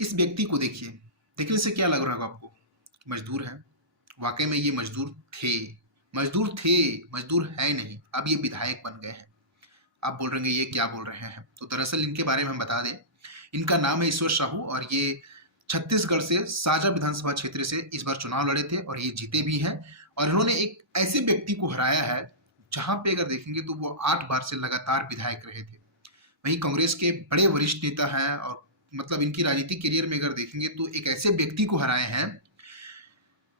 इस व्यक्ति को देखिए, देखने से क्या लग रहा होगा आपको? कि मज़दूर हैं। वाक़ई में ये मज़दूर थे, मज़दूर हैं नहीं, अब ये विधायक बन गए हैं। आप बोल रहे होंगे ये क्या बोल रहे हैं? तो दरअसल इनके बारे में हम बता दें, इनका नाम है ईश्वर साहू और ये छत्तीसगढ़ से साजा विधानसभा क्षेत्र से इस बार चुनाव लड़े थे और ये जीते भी हैं और इन्होंने एक ऐसे व्यक्ति को हराया है, जहाँ पे अगर देखेंगे तो वो 8 बार से लगातार विधायक रहे थे। वहीं कांग्रेस के बड़े वरिष्ठ नेता हैं और मतलब इनकी राजनीतिक करियर में अगर देखेंगे तो एक ऐसे व्यक्ति को हराए हैं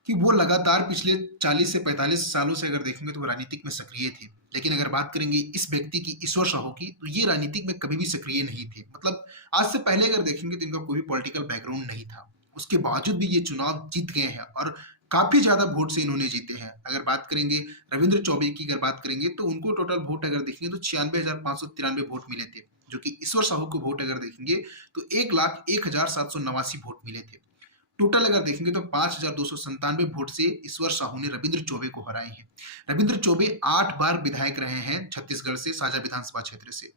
कि वो लगातार पिछले 40 से 45 सालों से अगर देखेंगे तो वो राजनीतिक में सक्रिय थे। लेकिन अगर बात करेंगे इस व्यक्ति की ईश्वर साहू की, तो ये राजनीतिक में कभी भी सक्रिय नहीं थे। मतलब आज से पहले अगर देखेंगे तो इनका कोई भी पॉलिटिकल बैकग्राउंड नहीं था। उसके बावजूद भी ये चुनाव जीत गए हैं और काफ़ी ज़्यादा वोट से इन्होंने जीते हैं। अगर बात करेंगे रविंद्र चौबे की अगर बात करेंगे तो उनको टोटल वोट अगर देखेंगे तो 96,593 वोट मिले थे। जो कि ईश्वर साहू को वोट अगर देखेंगे तो 1,01,789 वोट मिले थे। टोटल अगर देखेंगे तो 5,297 वोट से ईश्वर साहू ने रविंद्र चौबे को हराए हैं। रविंद्र चौबे 8 बार विधायक रहे हैं छत्तीसगढ़ से साजा विधानसभा क्षेत्र से।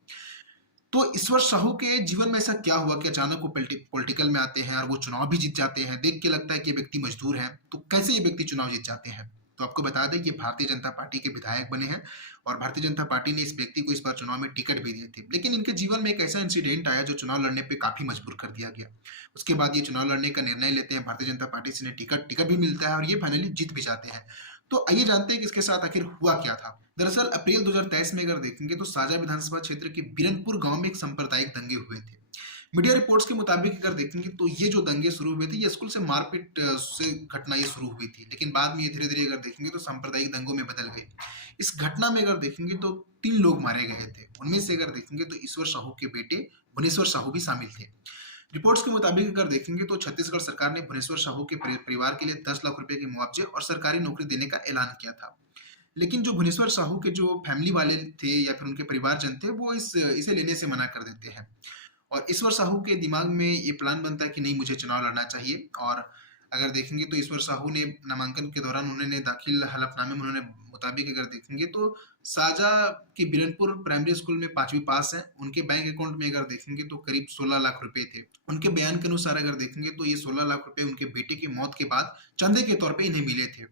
तो ईश्वर साहू के जीवन में ऐसा क्या हुआ कि अचानक वो पॉलिटिकल में आते हैं और वो चुनाव भी जीत जाते हैं? देख के लगता है कि ये व्यक्ति मजदूर हैं, तो कैसे ये व्यक्ति चुनाव जीत जाते हैं? तो आपको बता दें कि भारतीय जनता पार्टी के विधायक बने हैं और भारतीय जनता पार्टी ने इस व्यक्ति को इस बार चुनाव में टिकट भी दिए थे। लेकिन इनके जीवन में एक ऐसा इंसिडेंट आया जो चुनाव लड़ने पे काफ़ी मजबूर कर दिया गया। उसके बाद ये चुनाव लड़ने का निर्णय लेते हैं, भारतीय जनता पार्टी से इन्हें टिकट टिकट भी मिलता है और ये फाइनली जीत भी जाते हैं। तो आइए जानते हैं कि इसके साथ आखिर हुआ क्या था। दरअसल अप्रैल 2023 में अगर देखेंगे तो साजा विधानसभा क्षेत्र के बिरनपुर गांव में एक सांप्रदायिक दंगे हुए थे। मीडिया रिपोर्ट्स के मुताबिक अगर देखेंगे तो ये जो दंगे शुरू हुए थे ये स्कूल से मारपीट से घटना ये शुरू हुई थी, लेकिन बाद में ये धीरे धीरे अगर देखेंगे तो सांप्रदायिक दंगों में बदल गए। इस घटना में अगर देखेंगे तो 3 लोग मारे गए थे। उनमें से अगर देखेंगे तो ईश्वर साहू के बेटे भुवनेश्वर साहू भी शामिल थे। रिपोर्ट्स के मुताबिक अगर देखेंगे तो छत्तीसगढ़ सरकार ने भुवनेश्वर साहू के परिवार के लिए 10 लाख रुपए के मुआवजे और सरकारी नौकरी देने का ऐलान किया था। लेकिन जो भुवनेश्वर साहू के जो फैमिली वाले थे या फिर उनके परिवारजन थे, वो इसे लेने से मना कर देते हैं और ईश्वर साहू के दिमाग में ये प्लान बनता है कि नहीं, मुझे चुनाव लड़ना चाहिए। और अगर देखेंगे तो ईश्वर साहू ने नामांकन के दौरान उन्होंने दाखिल हलफनामे में उन्होंने मुताबिक अगर देखेंगे तो साजा के बिरनपुर प्राइमरी स्कूल में 5वीं पास हैं। उनके बैंक अकाउंट में अगर देखेंगे तो करीब 16 लाख रुपए थे। उनके बयान के अनुसार अगर देखेंगे तो ये 16 लाख रुपए उनके बेटे की मौत के बाद चंदे के तौर पे इन्हें मिले थे।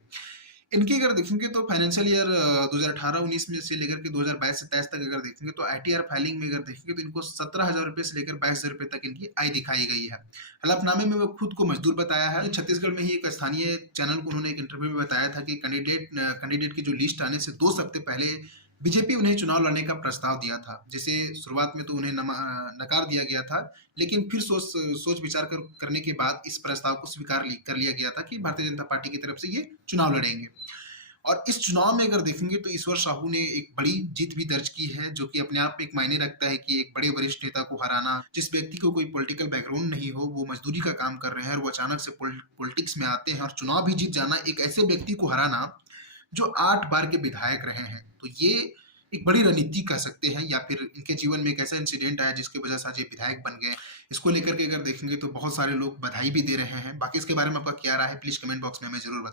इनकी अगर देखेंगे तो फाइनेंशियल ईयर 2018-19 में से लेकर के 2022 से 23 तक अगर देखेंगे तो आईटीआर फाइलिंग में अगर देखेंगे तो इनको 17,000 रुपए से लेकर 22,000 रुपए तक इनकी आय दिखाई गई है। हलफनामे में वो खुद को मजदूर बताया है। छत्तीसगढ़ में ही एक स्थानीय चैनल को उन्होंने एक इंटरव्यू में बताया था कि कैंडिडेट की जो लिस्ट आने से 2 हफ्ते पहले बीजेपी उन्हें चुनाव लड़ने का प्रस्ताव दिया था, जिसे शुरुआत में तो उन्हें नकार दिया गया था, लेकिन फिर सोच विचार करने के बाद इस प्रस्ताव को कर लिया गया था कि भारतीय जनता पार्टी की तरफ से ये चुनाव लड़ेंगे। और इस चुनाव में अगर देखेंगे तो ईश्वर साहू ने एक बड़ी जीत भी दर्ज की है, जो कि अपने आप में एक मायने रखता है कि एक बड़े वरिष्ठ नेता को हराना, जिस व्यक्ति को कोई पॉलिटिकल बैकग्राउंड नहीं हो, वो मजदूरी का काम कर रहे हैं और वो अचानक से पॉलिटिक्स में आते हैं और चुनाव भी जीत जाना, एक ऐसे व्यक्ति को हराना जो 8 बार के विधायक रहे हैं। तो ये एक बड़ी रणनीति कह सकते हैं या फिर इनके जीवन में एक ऐसा इंसिडेंट आया जिसकी वजह से आज ये विधायक बन गए। इसको लेकर के अगर देखेंगे तो बहुत सारे लोग बधाई भी दे रहे हैं। बाकी इसके बारे में आपका क्या राय है, प्लीज कमेंट बॉक्स में हमें जरूर बताएं।